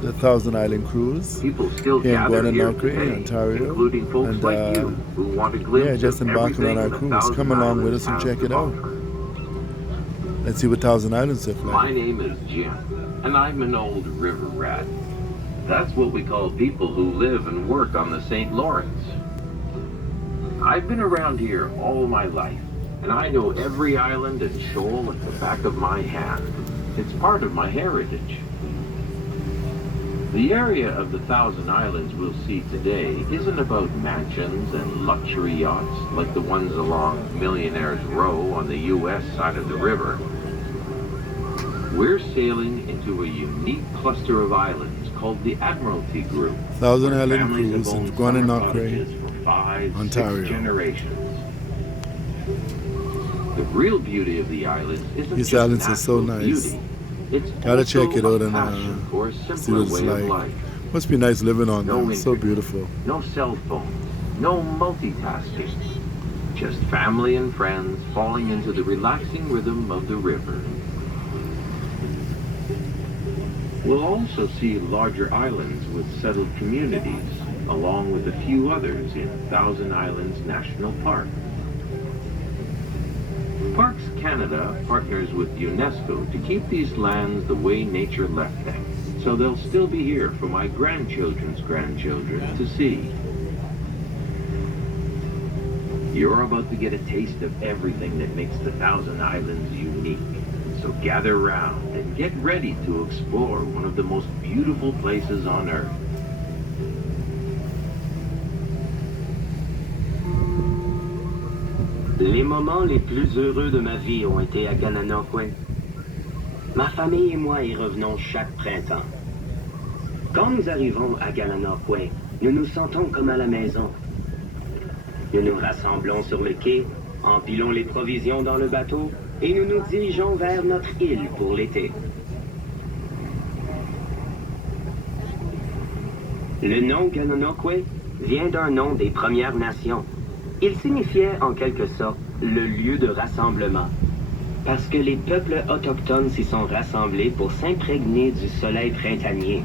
the Thousand Island Cruise People still here in gather here Gananoque, today, Ontario. including folks And like you who want a yeah, glimpse just of embarking on everything our the cruise. Come Thousand along with Islands us and has check to it out. offer. Let's see what Thousand Islands look like. My name is Jim, and I'm an old river rat. That's what we call people who live and work on the St. Lawrence. I've been around here all my life, and I know every island and shoal at the back of my hand. It's part of my heritage. The area of the Thousand Islands we'll see today isn't about mansions and luxury yachts like the ones along Millionaire's Row on the U.S. side of the river. We're sailing into a unique cluster of islands called the Admiralty Group. Thousand where Island families have Cruise in owned summer Gananoque, cottages for 5, Ontario. 6 generations. The real beauty of the islands isn't These just islands are so natural nice. beauty. It's Gotta also check it out a and passion for a see simpler what it's way of like. life. Must be nice living on No there. So internet, beautiful. no cell phone, no multitasking. Just family and friends falling into the relaxing rhythm of the river. We'll also see larger islands with settled communities, along with a few others in Thousand Islands National Park. Parks Canada partners with UNESCO to keep these lands the way nature left them, so they'll still be here for my grandchildren's grandchildren to see. You're about to get a taste of everything that makes the Thousand Islands unique. So gather round and get ready to explore one of the most beautiful places on Earth. Les moments les plus heureux de ma vie ont été à Gananoque. Ma famille et moi y revenons chaque printemps. Quand nous arrivons à Gananoque, nous nous sentons comme à la maison. Nous nous rassemblons sur le quai, empilons les provisions dans le bateau et nous nous dirigeons vers notre île pour l'été. Le nom Gananoque vient d'un nom des Premières Nations. Il signifiait en quelque sorte le lieu de rassemblement, parce que les peuples autochtones s'y sont rassemblés pour s'imprégner du soleil printanier.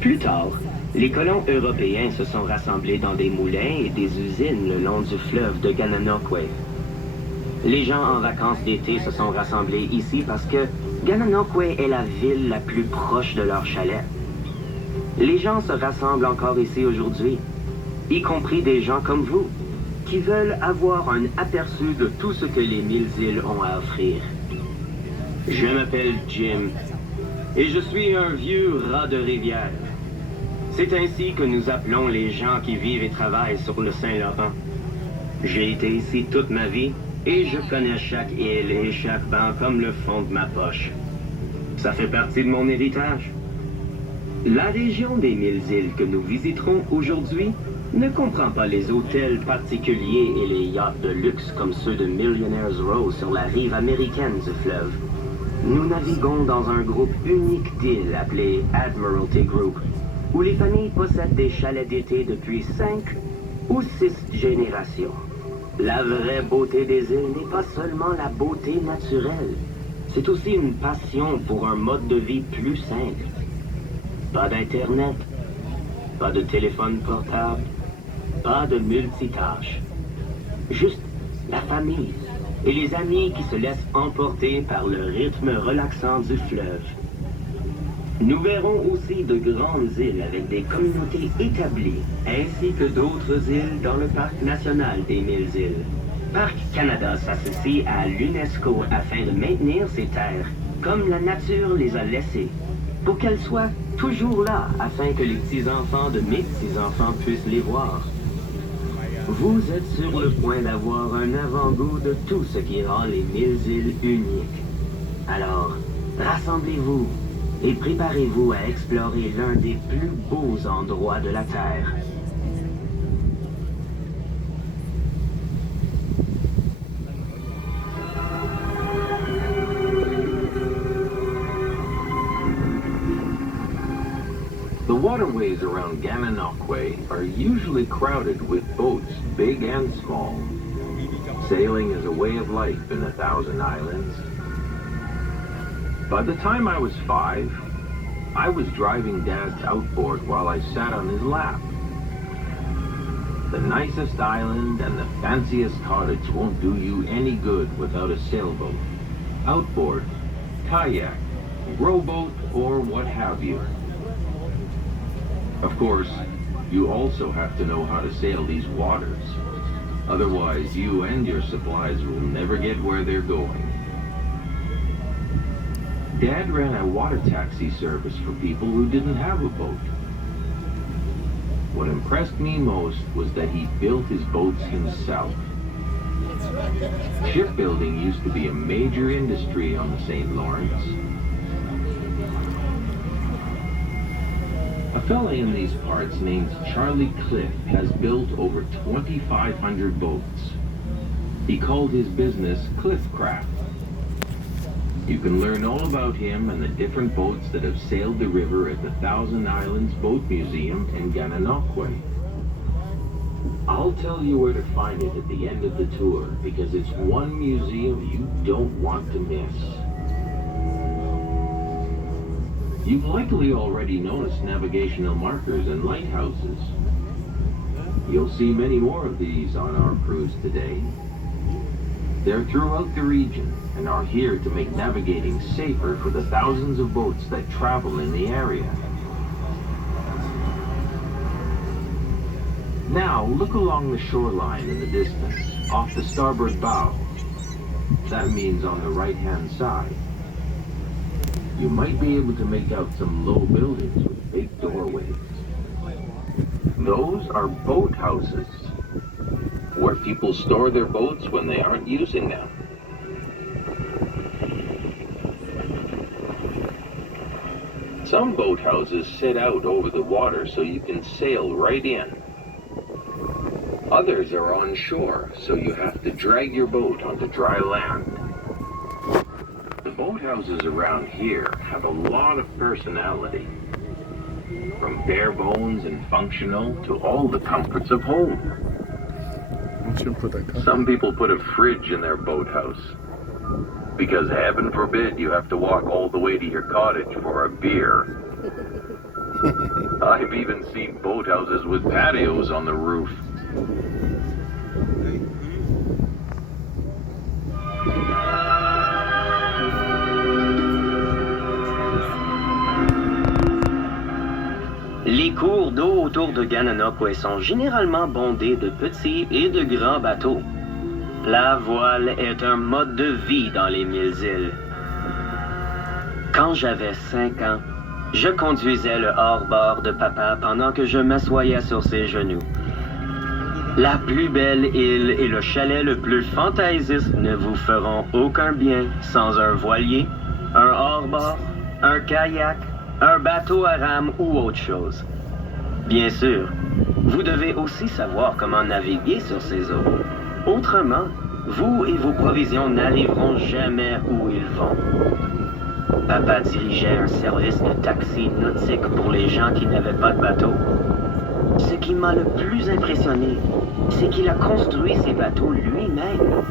Plus tard, les colons européens se sont rassemblés dans des moulins et des usines le long du fleuve de Gananoque. Les gens en vacances d'été se sont rassemblés ici parce que Gananoque est la ville la plus proche de leur chalet. Les gens se rassemblent encore ici aujourd'hui, y compris des gens comme vous, qui veulent avoir un aperçu de tout ce que les 1000 îles ont à offrir. Je m'appelle Jim, et je suis un vieux rat de rivière. C'est ainsi que nous appelons les gens qui vivent et travaillent sur le Saint-Laurent. J'ai été ici toute ma vie, et je connais chaque île et chaque banc comme le fond de ma poche. Ça fait partie de mon héritage. La région des 1000 îles que nous visiterons aujourd'hui ne comprend pas les hôtels particuliers et les yachts de luxe comme ceux de Millionaire's Row sur la rive américaine du fleuve. Nous naviguons dans un groupe unique d'îles appelé Admiralty Group, où les familles possèdent des chalets d'été depuis 5 ou 6 générations. La vraie beauté des îles n'est pas seulement la beauté naturelle, c'est aussi une passion pour un mode de vie plus simple. Pas d'Internet, pas de téléphone portable, pas de multitâches. Juste la famille et les amis qui se laissent emporter par le rythme relaxant du fleuve. Nous verrons aussi de grandes îles avec des communautés établies, ainsi que d'autres îles dans le parc national des 1000 îles. Parc Canada s'associe à l'UNESCO afin de maintenir ces terres, comme la nature les a laissées, pour qu'elles soient toujours là, afin que les petits-enfants de mes petits-enfants puissent les voir. Vous êtes sur le point d'avoir un avant-goût de tout ce qui rend les 1000 îles uniques. Alors, rassemblez-vous et préparez-vous à explorer l'un des plus beaux endroits de la Terre. The waterways around Gananoque are usually crowded with boats, big and small. Sailing is a way of life in the Thousand Islands. By the time I was 5, I was driving Dad's outboard while I sat on his lap. The nicest island and the fanciest cottage won't do you any good without a sailboat, outboard, kayak, rowboat, or what have you. Of course, you also have to know how to sail these waters. Otherwise, you and your supplies will never get where they're going. Dad ran a water taxi service for people who didn't have a boat. What impressed me most was that he built his boats himself. Shipbuilding used to be a major industry on the St. Lawrence. A fella in these parts named Charlie Cliff has built over 2,500 boats. He called his business Cliffcraft. You can learn all about him and the different boats that have sailed the river at the Thousand Islands Boat Museum in Gananoque. I'll tell you where to find it at the end of the tour because it's one museum you don't want to miss. You've likely already noticed navigational markers and lighthouses. You'll see many more of these on our cruise today. They're throughout the region and are here to make navigating safer for the thousands of boats that travel in the area. Now, look along the shoreline in the distance, off the starboard bow. That means on the right-hand side. You might be able to make out some low buildings with big doorways. Those are boathouses, where people store their boats when they aren't using them. Some boathouses sit out over the water so you can sail right in. Others are on shore, so you have to drag your boat onto dry land. The boathouses around here have a lot of personality, from bare bones and functional to all the comforts of home. Some people put a fridge in their boathouse, because heaven forbid you have to walk all the way to your cottage for a beer. I've even seen boathouses with patios on the roof. Les cours d'eau autour de Gananoque sont généralement bondés de petits et de grands bateaux. La voile est un mode de vie dans les Mille-Îles. Quand j'avais 5 ans, je conduisais le hors-bord de papa pendant que je m'assoyais sur ses genoux. La plus belle île et le chalet le plus fantaisiste ne vous feront aucun bien sans un voilier, un hors-bord, un kayak, un bateau à rame ou autre chose. Bien sûr, vous devez aussi savoir comment naviguer sur ces eaux. Autrement, vous et vos provisions n'arriveront jamais où ils vont. Papa dirigeait un service de taxi nautique pour les gens qui n'avaient pas de bateau. Ce qui m'a le plus impressionné, c'est qu'il a construit ces bateaux lui-même.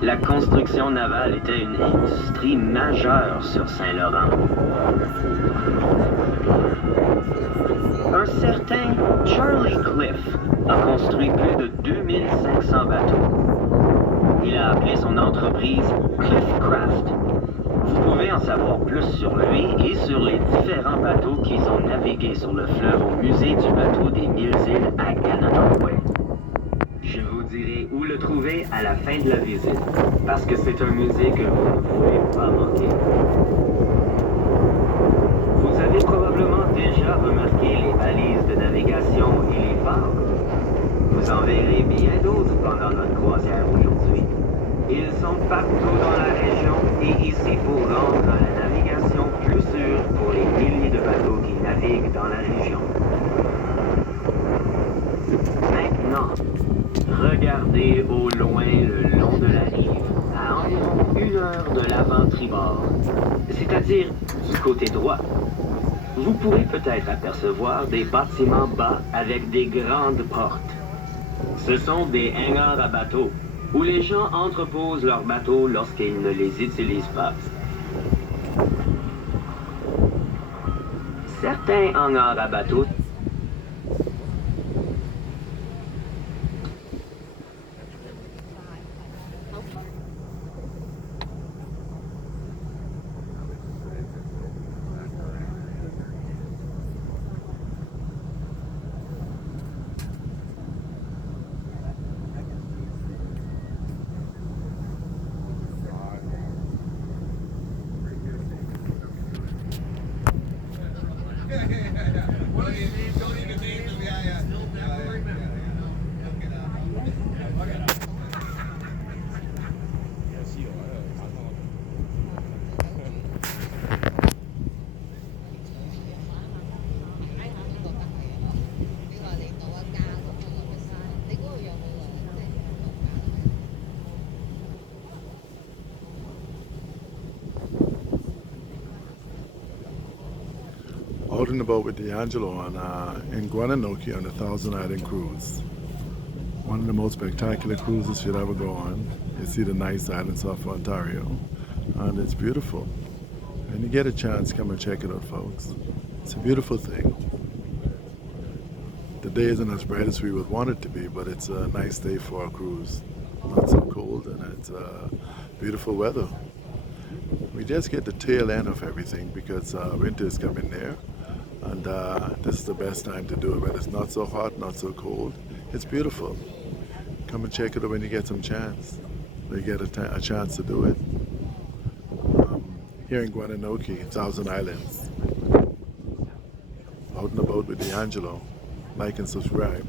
La construction navale était une industrie majeure sur Saint-Laurent. Un certain Charlie Cliff a construit plus de 2500 bateaux. Il a appelé son entreprise Cliffcraft. Vous pouvez en savoir plus sur lui et sur les différents bateaux qu'ils ont navigués sur le fleuve au musée du bateau des Mille-Îles à Gananoque. Je vous dirai où le trouver à la fin de la visite, parce que c'est un musée que vous ne pouvez pas manquer. Vous avez probablement déjà remarqué les balises de navigation et les phares. Vous en verrez bien d'autres pendant notre croisière aujourd'hui. Ils sont partout dans la région et ici pour rendre la navigation plus sûre pour les milliers de bateaux qui naviguent dans la région. Maintenant, regardez au loin le long de la rive, à environ 1 heure de l'avant-tribord, c'est-à-dire du côté droit. Vous pourrez peut-être apercevoir des bâtiments bas avec des grandes portes. Ce sont des hangars à bateaux, où les gens entreposent leurs bateaux lorsqu'ils ne les utilisent pas. certains hangars à bateaux. Out and about with D'Angelo in Gananoque on the Thousand Island Cruise. One of the most spectacular cruises you'll ever go on. You see the nice islands off Ontario, and it's beautiful. When you get a chance, come and check it out, folks. It's a beautiful thing. The day isn't as bright as we would want it to be, but it's a nice day for a cruise. Not so cold, and it's beautiful weather. We just get the tail end of everything because winter is coming near, and this is the best time to do it when it's not so hot, not so cold. It's beautiful. Come and check it out when you get some chance. When you get a chance to do it. Here in Gananoque, Thousand Islands. Out and about with D'Angelo. Like and subscribe.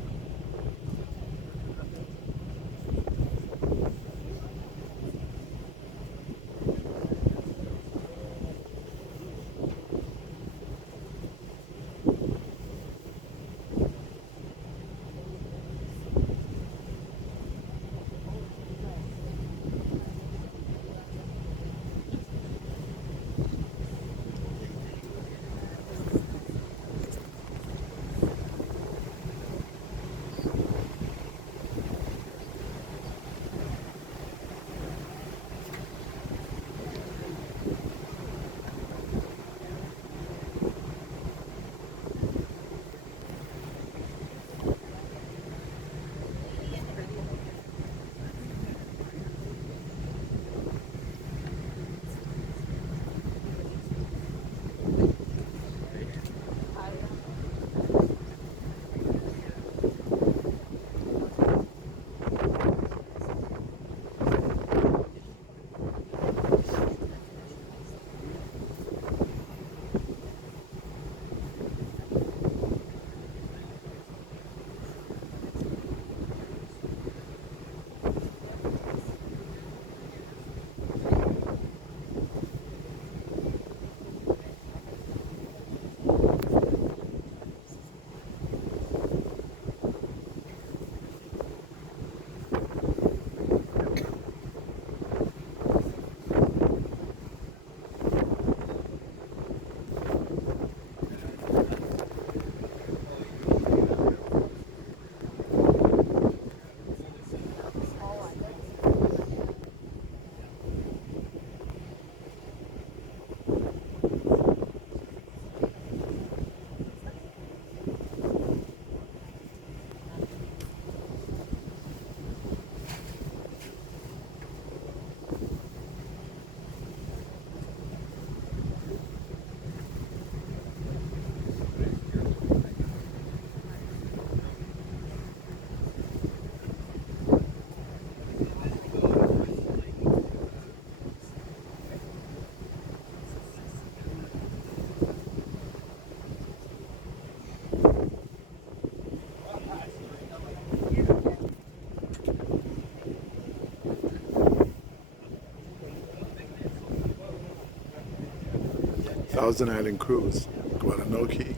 Thousand Island Cruise, Gananoque,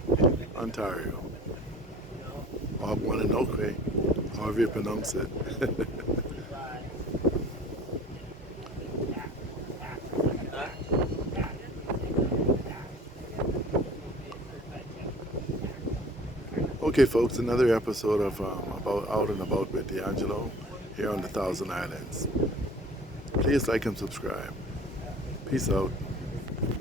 Ontario. Or Gananoque, however you pronounce it. Okay, folks, another episode of about Out and About with D'Angelo here on the Thousand Islands. Please like and subscribe. Peace out.